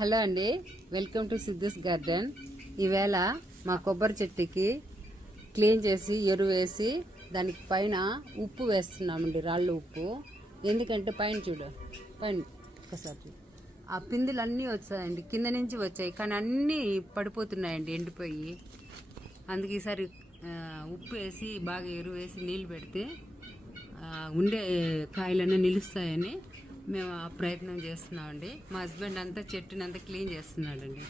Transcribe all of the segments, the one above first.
Hello అండి, welcome to Siddhu's garden. ఈవేళ మా కొబ్బరి చెట్టుకి క్లీన్ చేసి ఎరువు వేసి దానికి పైన ఉప్పు వేస్తున్నామండి, రాళ్ళు ఉప్పు. ఎందుకంటే పైన చూడు, పైన ఒకసారి ఆ పిందులు అన్నీ వచ్చాయండి, కింద నుంచి వచ్చాయి కానీ అన్నీ పడిపోతున్నాయండి ఎండిపోయి. అందుకే ఈసారి ఉప్పు వేసి బాగా ఎరువు వేసి నీళ్ళు పెడితే ఉండే కాయలన్నీ నిలుస్తాయని మేము ఆ ప్రయత్నం చేస్తున్నామండి. మా హస్బెండ్ అంతా చెట్టుని అంతా క్లీన్ చేస్తున్నాడండి.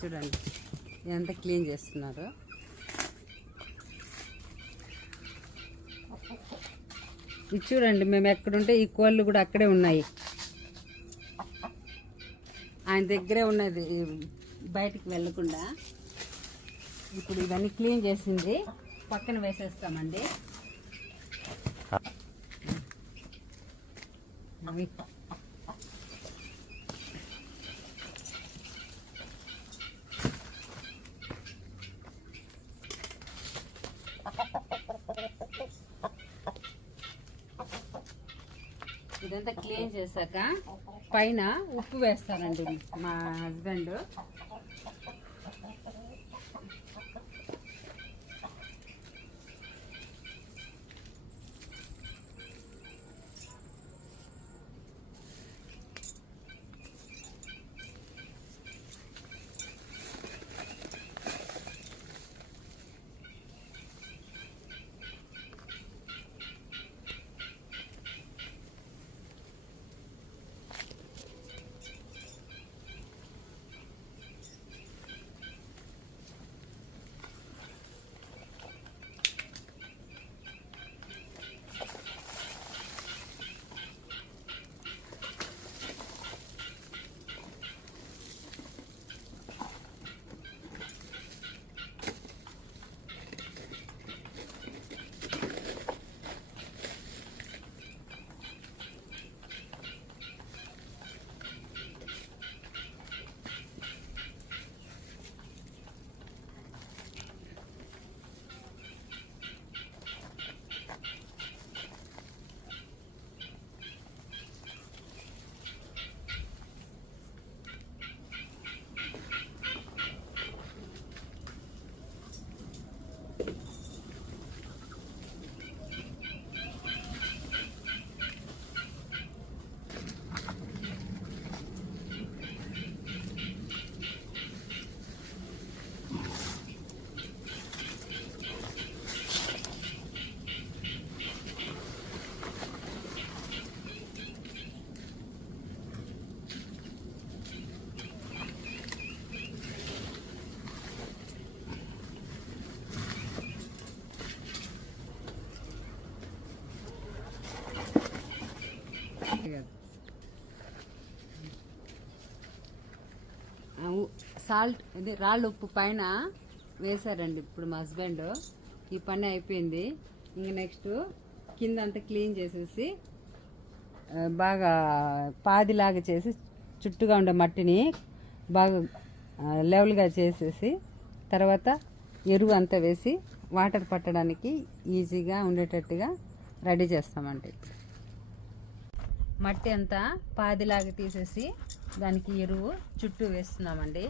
చూడండి ఇదంతా క్లీన్ చేస్తున్నారు. ఇది చూడండి, మేము ఎక్కడుంటే ఈ కోళ్ళు కూడా అక్కడే ఉన్నాయి, ఆయన దగ్గరే ఉన్నది, బయటికి వెళ్ళకుండా. ఇప్పుడు ఇవన్నీ క్లీన్ చేసింది పక్కన వేసేస్తామండి. ఇదంతా క్లీన్ చేశాక పైన ఉప్పు వేస్తారండి మా హస్బెండ్. సాల్ట్ ఇది రాళ్ళు ఉప్పు పైన వేశారండి ఇప్పుడు మా హస్బెండ్. ఈ పని అయిపోయింది. ఇంక నెక్స్ట్ కింద అంతా క్లీన్ చేసేసి బాగా పాదిలాగా చేసి చుట్టుగా ఉండే మట్టిని బాగా లెవెల్గా చేసేసి తర్వాత ఎరువు అంతా వేసి వాటర్ పట్టడానికి ఈజీగా ఉండేటట్టుగా రెడీ చేస్తామండి. మట్టి అంతా పాదిలాగా తీసేసి దానికి ఎరువు చుట్టూ వేస్తున్నామండి.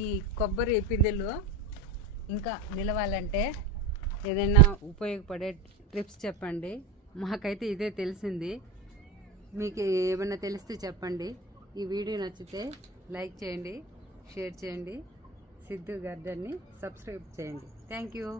ఈ కొబ్బరి పిందెలు ఇంకా నిలవాలంటే ఏదైనా ఉపయోగపడే టిప్స్ చెప్పండి. మాకైతే ఇదే తెలిసింది, మీకు ఏమైనా తెలిస్తే చెప్పండి. ఈ వీడియో నచ్చితే లైక్ చేయండి, షేర్ చేయండి, సిద్ధు గార్డెన్ని సబ్స్క్రైబ్ చేయండి. Thank you.